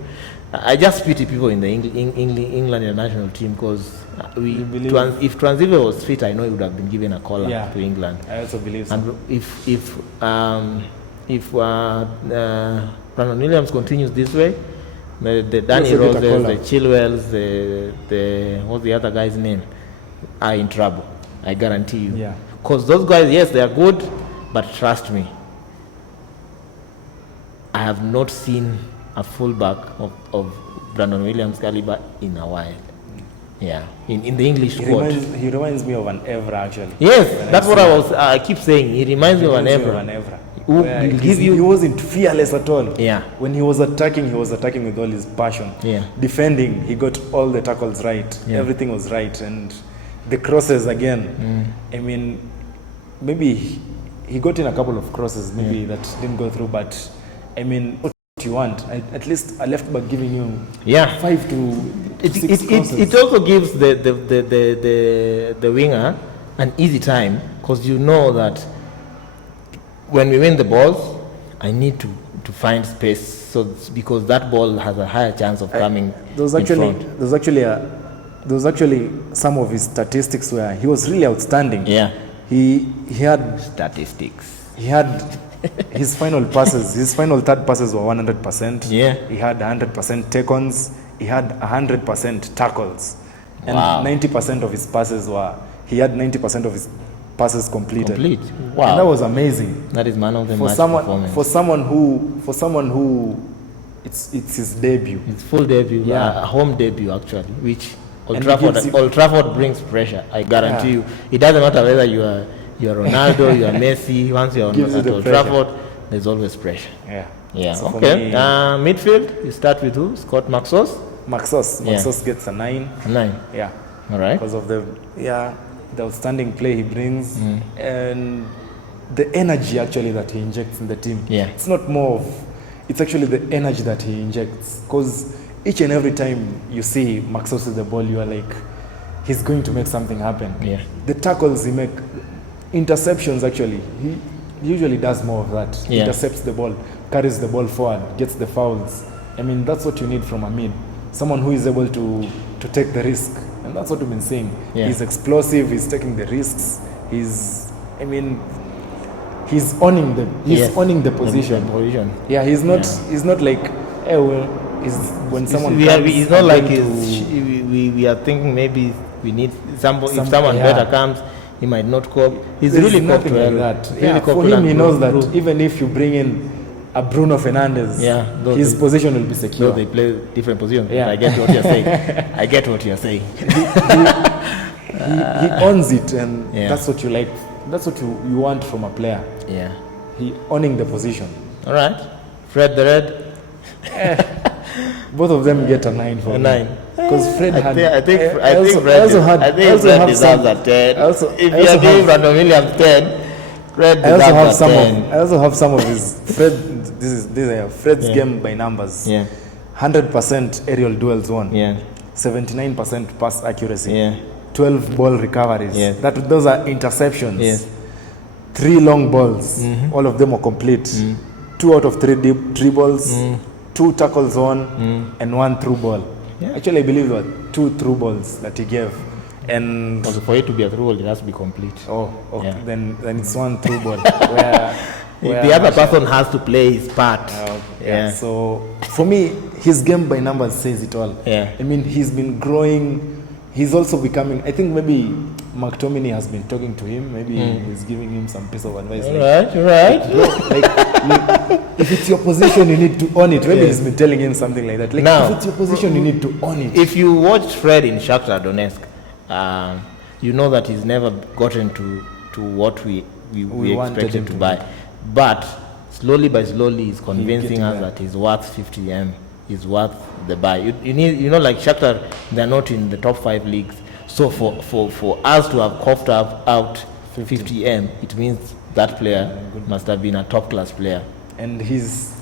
I just pity people in the England national team because if Transivia was fit, I know he would have been given a call to England. I also believe so. And if Brandon Williams continues this way, the Danny Roses, the Chilwells, the what's the other guy's name, are in trouble. I guarantee you. Yeah. Because those guys, yes, they are good, but trust me, I have not seen a fullback of Brandon Williams' caliber in a while. Yeah, in the English squad. He reminds me of an Evra, actually. Yes, that's what I keep saying. He reminds me of an Evra. He wasn't fearless at all. Yeah. When he was attacking with all his passion. Yeah. Defending, he got all the tackles right. Yeah. Everything was right. And the crosses again. I mean, maybe he got in a couple of crosses, maybe that didn't go through, but I mean, what you want? At least a left back giving you 5 to 6 crosses. It also gives the winger an easy time, because you know that when we win the balls, I need to find space, so because that ball has a higher chance of coming in front. There was actually some of his statistics where he was really outstanding. Yeah. He had Statistics. He had his final passes, his final third passes were 100%. Yeah. He had 100% take-ons. He had 100% tackles. And Wow. 90% of his passes he had 90% of his passes completed. Wow. And that was amazing. That is man of the match performance. For someone who it's his debut. It's full debut, Yeah. a home debut actually, which Old And he gives Trafford brings pressure. I guarantee you. It doesn't matter whether you are Ronaldo, you are Messi. Once you are Gives you at the Old pressure. Trafford, there's always pressure. Yeah. Yeah. So for Okay. me, Midfield, you start with who? Scott Maxos. Maxos Yeah. gets a 9. 9. Yeah. All right. Because of the outstanding play he brings and the energy actually that he injects in the team. Yeah. It's not more of, it's actually the energy that he injects, because each and every time you see Maxos with the ball, you are like, he's going to make something happen. Yeah. The tackles he make, interceptions actually, he usually does more of that. Yeah. Intercepts the ball, carries the ball forward, gets the fouls. I mean, that's what you need from a mid. Someone who is able to take the risk. And that's what we've been seeing. Yeah. He's explosive, he's taking the risks. He's owning the position. Yeah, he's not like, when someone It's not like we are thinking maybe we need if someone better comes, he might not cope. He's There's really coped nothing well. like that. Really Yeah, coped for well him, he and knows that proved. even if you bring in a Bruno Fernandes, his position will be secure. Though they play different positions. Yeah. I get what you're saying. I get what you're saying. He owns it, and Yeah. that's what you like. That's what you want from a player. Yeah. He owning the position. All right. Fred the Red. Both of them get a 9 for A me. 9. Because Fred had. I think I also Fred have deserves some. a 10. I also If you are have- giving Brandon Williams 10, Fred I also have deserves a 10. I also have some of his Fred. These are Fred's Yeah. game by numbers. Yeah. 100% aerial duels won. Yeah. 79% pass accuracy. Yeah. 12 ball recoveries. Yes. Those are interceptions. Yes. 3 long balls. All of them were complete. 2 out of 3 deep dribbles. 2 tackles won, and 1 through ball. Yeah. Actually, I believe there were 2 through balls that he gave. And Also, for it to be a through ball, it has to be complete. okay. Yeah. Then it's 1 through ball. where The other person has to play his part. yeah. So for me, his game by numbers says it all. Yeah. I mean, he's been growing. He's also becoming. I think maybe McTominay has been talking to him. Maybe he's giving him some piece of advice. Right. Bro, like, if it's your position, you need to own it. Maybe he's been telling him something like that. Like, Now, if it's your position, you need to own it. If you watched Fred in Shakhtar Donetsk, you know that he's never gotten to what we wanted expected him to to buy. But slowly by slowly, he's convincing getting us there. that he's worth 50M. He's worth the buy. You need, like Shakhtar, they're not in the top 5 leagues. So for us to have coughed out 50M, it means that player must have been a top class player. And he's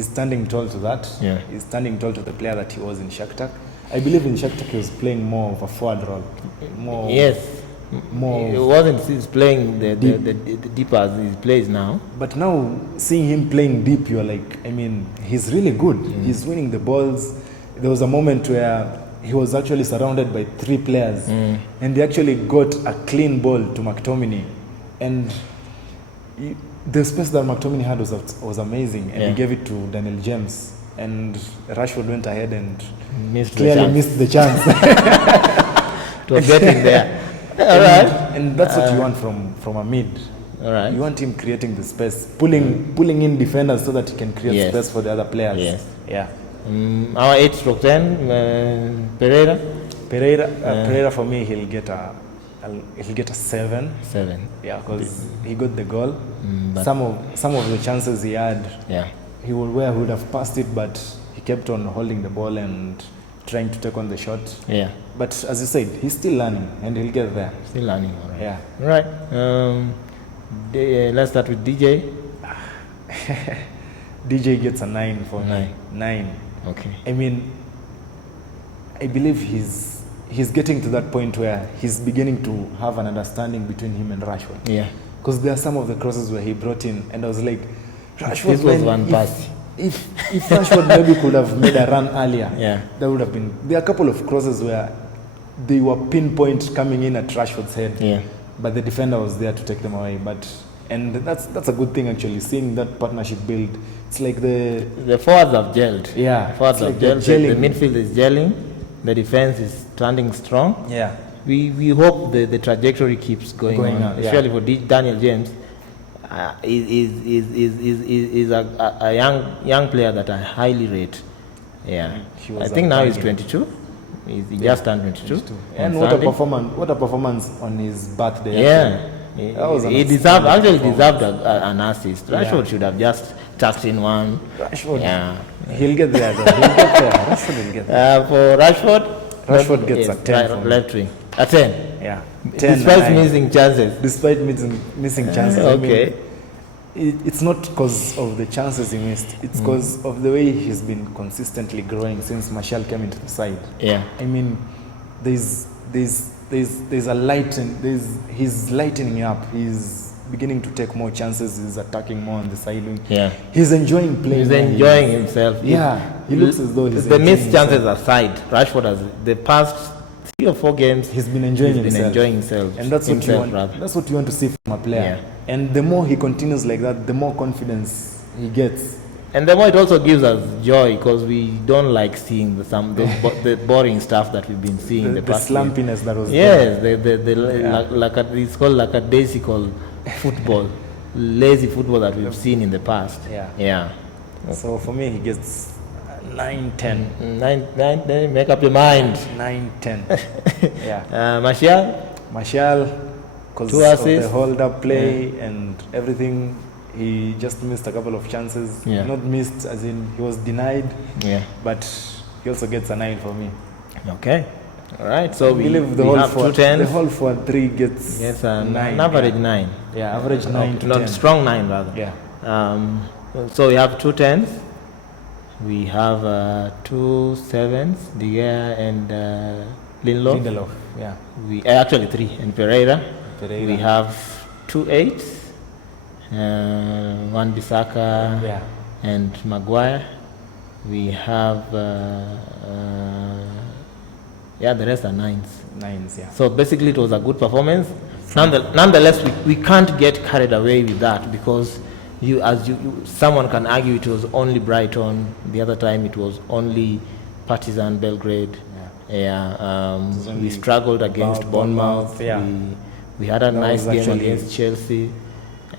standing tall to that. Yeah. He's standing tall to the player that he was in Shakhtar. I believe in Shakhtar he was playing more of a forward role. Yes. More. It wasn't he's playing the deeper as he plays now. But now seeing him playing deep, you're like, I mean, he's really good. He's winning the balls. There was a moment where he was actually surrounded by 3 players, and they actually got a clean ball to McTominay, and the space that McTominay had was amazing, and he gave it to Daniel James, and Rashford went ahead and clearly missed the chance. To getting there. All right. And that's what you want from a mid. All right. You want him creating the space, pulling in defenders so that he can create space for the other players. Yes. Yeah. Our 8/10, Pereira. Pereira for me, he'll get a 7. 7. Yeah, because he got the goal. But Some of the chances he had, yeah. he would have passed it, but he kept on holding the ball and trying to take on the shot. Yeah. But as you said, he's still learning, and he'll get there. Still learning. All right. Yeah. All right. Let's start with DJ. DJ gets a 9 for me. 9. Okay. I mean, I believe he's getting to that point where he's beginning to have an understanding between him and Rashford. Yeah. Because there are some of the crosses where he brought in, and I was like, Rashford, This was one pass. If Rashford maybe could have made a run earlier, Yeah. that would have been. There are a couple of crosses where they were pinpoint coming in at Rashford's head, Yeah. but the defender was there to take them away. And that's a good thing actually. Seeing that partnership build, it's like the forwards have gelled. Yeah, Forwards it's have like they're gelled. The gelling. midfield is gelling. The defense is standing strong. yeah. We hope the trajectory keeps going on, yeah. especially for Daniel James. Is a young player that I highly rate. Yeah, He was I think now he's outstanding. 22. He just turned 22. And on what a Sunday. performance! What a performance on his birthday. Yeah, That was an he deserved outstanding an assist. Rashford should have just tucked in one. Rashford, Yeah. he'll get there. Though. He'll get there. Rashford will get there. For Rashford gets a 10 for me. left wing. A 10. Yeah, 10, Despite 9. missing chances. Despite missing chances. I mean, Okay. it's not because of the chances he missed. It's because of the way he's been consistently growing since Martial came into the side. Yeah. I mean, there's a light, and he's lightening up. He's beginning to take more chances. He's attacking more on the side wing. Yeah. He's enjoying playing. He's where he enjoying is. himself. Yeah, he looks as though he's the enjoying missed chances himself. aside. Rashford has the past 3 or 4 games. He's been enjoying himself. and And himself. that's what you want to see from a player. And the more he continues like that, the more confidence he gets. And the more it also gives us joy because we don't like seeing the boring stuff that we've been seeing in the The past. slumpiness that was Yes, there. it's called lackadaisical football, lazy football that we've seen in the past. Yeah. So for me, he gets 9, 10. 9, make up your mind. 9, 10. Yeah. Martial, because 2 of the assists. hold-up play and everything, he just missed a couple of chances. Yeah. Not missed, as in he was denied, yeah. but he also gets a 9 for me. Okay. All right. So we believe the we whole have 2 for 10s. the whole for 3 gets Yes, 9. an average 9. Yeah, average 9 to Not 10. strong 9 rather. Yeah. So we have 2 10s. We have 2 7s, De Gea and Lindelof. Lindelof. Yeah. We actually 3 and Pereira. Pereira. We have 2 8s, 1 Bissaka Yeah. and Maguire. We have the rest are 9s. 9s. Yeah. So basically, it was a good performance. Nonetheless, we can't get carried away with that because someone can argue it was only Brighton. The other time, it was only Partizan Belgrade. We struggled against Bournemouth. Yeah. We had a nice game actually against Chelsea.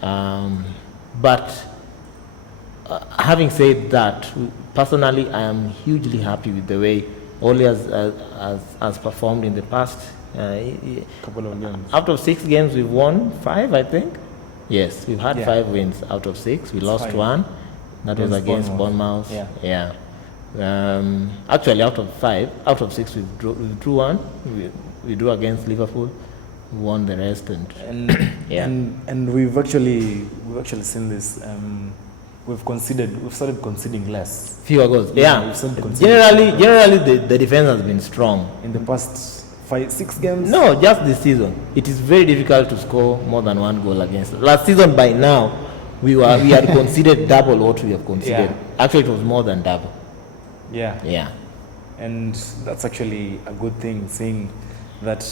But having said that, personally, I am hugely happy with the way Ole has performed in the past. Couple of games. Out of 6 games, we've won 5, I think. Yes, we've had 5 wins out of 6. We lost 1. That was against Bournemouth. Yeah. Actually, out of 6, we drew 1. We drew against Liverpool. We won the rest, and we've actually seen this. We've started conceding less. Fewer goals. Yeah, Yeah. we've started conceding Generally, the defense has been strong. in the past 5-6 games. No, just this season. It is very difficult to score more than 1 goal against. Last season, by now, we had conceded double what we have conceded. Yeah. Actually, it was more than double. Yeah. Yeah. And that's actually a good thing, seeing that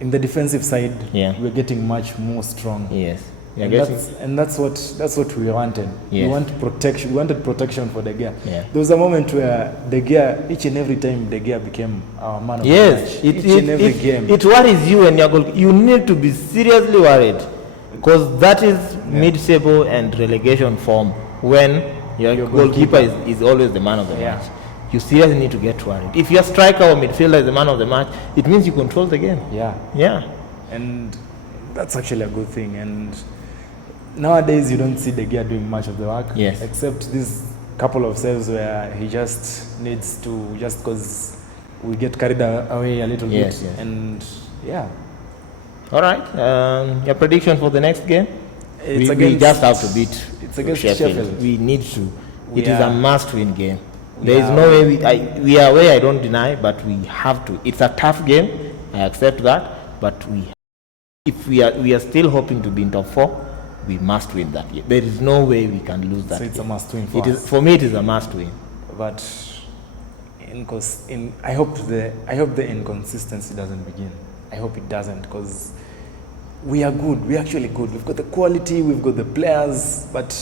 in the defensive side, we're getting much more strong. Yes. And that's what we wanted. Yes. We want protection. We wanted protection for De Gea. Yeah. There was a moment where De Gea, each and every time De Gea became our man of the Yes. match. Each and every game. It worries you and your goal. You need to be seriously worried because that is mid-table and relegation form when your goalkeeper is always the man of the match. You seriously need to get worried. If your striker or midfielder is the man of the match, it means you control the game. Yeah. And that's actually a good thing. And nowadays, you don't see De Gea doing much of the work. Yes. Except this couple of saves where he just needs to, just because we get carried away a little bit. Yes. And yeah. All right. Your prediction for the next game? We just have to beat It's against Sheffield. Sheffield. We need to. We It is a are- must-win game. we There is are- no way we are away. I don't deny, but we have to. It's a tough game. I accept that, but if we are still hoping to be in top 4, we must win that game. There is no way we can lose that. So it's game. a must-win for It us. is for me. It is a must-win. But I hope the inconsistency doesn't begin. I hope it doesn't, because we are good. We're actually good. We've got the quality. We've got the players. But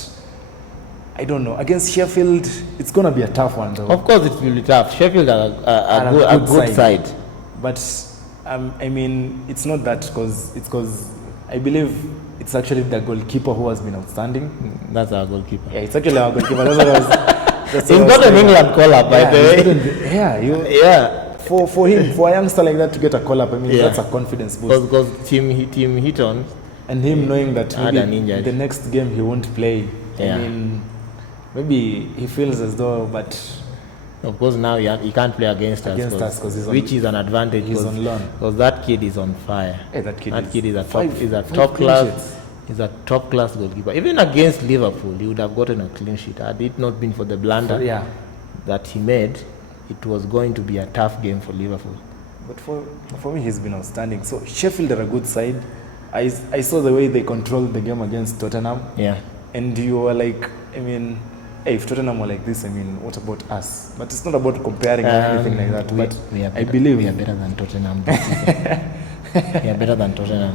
I don't know. Against Sheffield, it's gonna be a tough one, though. Of course, it will be tough. Sheffield are a good side. But I mean, it's not that because I believe it's actually the goalkeeper who has been outstanding. That's our goalkeeper. Yeah, it's actually our goalkeeper. That's what I was. That's He's what I was got an saying. England call-up, by the way. Yeah, for him, for a youngster like that to get a call-up, I mean, Yeah. that's a confidence boost. Because Team Heaton, And him knowing that had maybe an injury. the next game he won't play. Yeah. I mean, maybe he feels as though, but of course, now he can't play against us, 'cause he's on- which is an advantage. he's on loan. Because that kid is on fire. Hey, that kid is a five top clean class. sheets. He's a top class goalkeeper. Even against Liverpool, he would have gotten a clean sheet. Had it not been for the blunder Yeah. that he made, it was going to be a tough game for Liverpool. But for me, he's been outstanding. So Sheffield are a good side. I saw the way they controlled the game against Tottenham. Yeah. And you were like, I mean, hey, if Tottenham were like this, I mean, what about us? But it's not about comparing or anything like that. But I believe we are better than Tottenham this season. We are better than Tottenham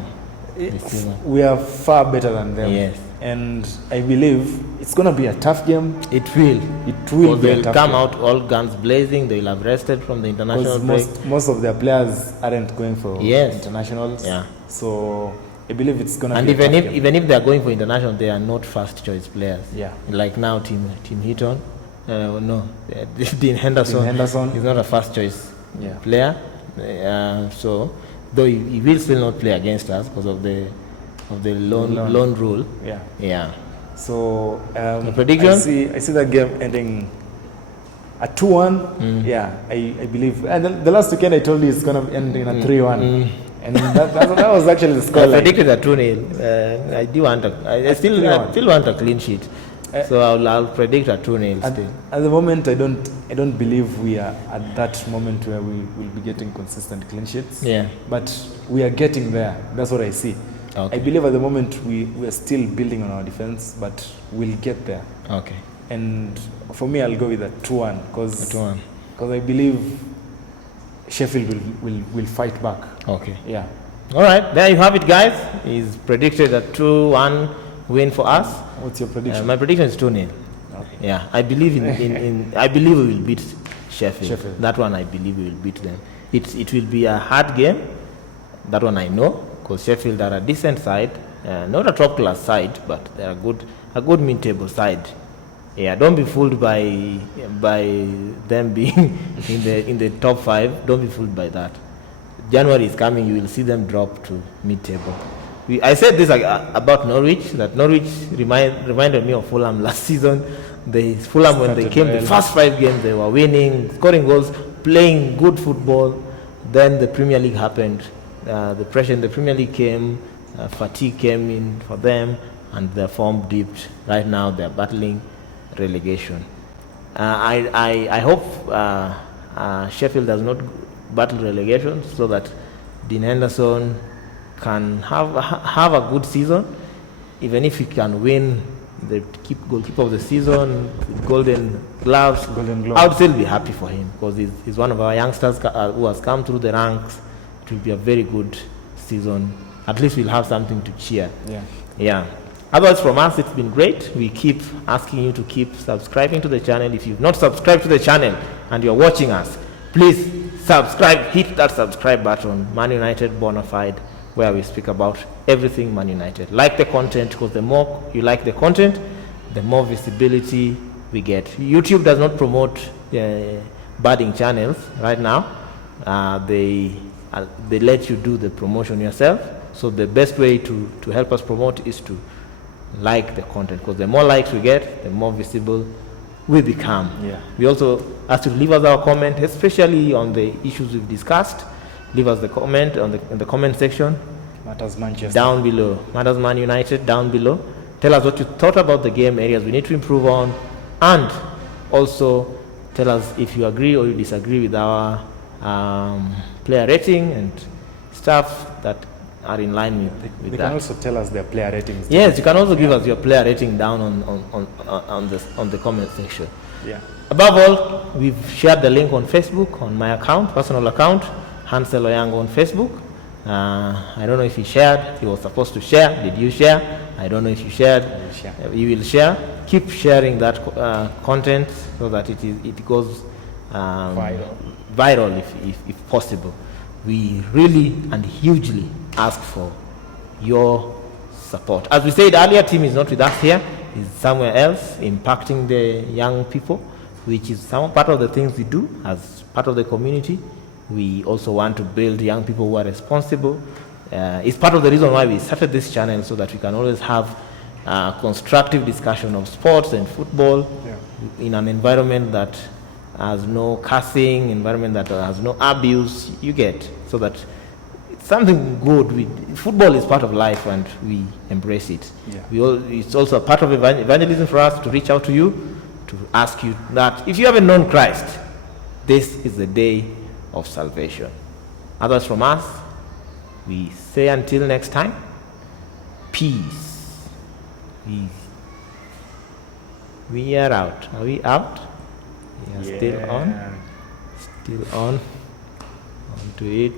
this season. we are far better than them. Yes. And I believe it's going to be a tough game. It will. It will be a They'll tough come game. out all guns blazing. They'll have rested from the international Because break. most of their players aren't going for Yes. internationals. Yeah. So I believe it's going to And be a tough game. even if they are going for international, they are not first choice players. Yeah. Like now, Team Heaton, Dean Henderson. Dean Henderson. Is not a first choice Yeah. player. So though he will still not play against us because of the loan rule. Yeah. Yeah. So The prediction? I see that game ending at 2-1. Yeah, I believe. And the last weekend I told you it's gonna end in a 3-1. And that was actually the score. I predicted a 2-0. I do want I still want a clean sheet. So I'll predict a 2-0 still. At the moment, I don't believe we are at that moment where we will be getting consistent clean sheets. Yeah. But we are getting there. That's what I see. Okay. I believe at the moment we are still building on our defense, but we'll get there. Okay. And for me, I'll go with a 2-1 because 2-1. I believe Sheffield will fight back. Okay. Yeah. All right. There you have it, guys. He's predicted a 2-1 win for us. What's your prediction? My prediction is 2-0. Okay. Yeah, I believe in I believe we will beat Sheffield. Sheffield. That one I believe we will beat them. It will be a hard game. That one I know because Sheffield are a decent side, not a top class side, but they are a good mid-table side. Yeah, don't be fooled by them being in the top 5. Don't be fooled by that. January is coming. You will see them drop to mid-table. I said this about Norwich, that Norwich reminded me of Fulham last season. Fulham, when they came, the first 5 games, they were winning, scoring goals, playing good football. Then the Premier League happened. The pressure in the Premier League came, fatigue came in for them, and their form dipped. Right now, they're battling relegation. I hope Sheffield does not battle relegation so that Dean Henderson can have a good season, even if he can win the goalkeeper of the season, Golden Gloves. I would still be happy for him because he's one of our youngsters who has come through the ranks. It will be a very good season. At least we'll have something to cheer. Yeah. Otherwise, from us, it's been great. We keep asking you to keep subscribing to the channel. If you've not subscribed to the channel and you're watching us, please subscribe. Hit that subscribe button. ManUnited Bonafide, where we speak about everything ManUnited. Like the content, because the more you like the content, the more visibility we get. YouTube does not promote budding channels right now. They let you do the promotion yourself. So the best way to help us promote is to like the content, because the more likes we get, the more visible we become. We also ask you to leave us our comment, especially on the issues we've discussed. Leave us the comment in the comment section. Matters Manchester. down below. Matters ManUnited down below. Tell us what you thought about the game, areas we need to improve on, and also tell us if you agree or you disagree with our player rating and stuff that are in line with They that. can also tell us their player ratings. Yes, you can also give us your player rating down on the comment section. Yeah. Above all, we've shared the link on Facebook, on my account, personal account, Hansel Oyango on Facebook. I don't know if he shared. He was supposed to share. Did you share? I don't know if you shared. I will share. You will share. Keep sharing that content so that it goes viral if possible. We really and hugely ask for your support. As we said earlier, team is not with us here. It's somewhere else impacting the young people, which is some part of the things we do as part of the community. We also want to build young people who are responsible. It's part of the reason why we started this channel, so that we can always have constructive discussion of sports and football in an environment that has no cussing, environment that has no abuse, you get, so that it's something good. Football is part of life and we embrace it. It's also a part of evangelism for us to reach out to you, to ask you that if you haven't known Christ, this is the day of salvation. Others from us, we say until next time, peace. We are out. Are we out? We are still on. Still on. On to it.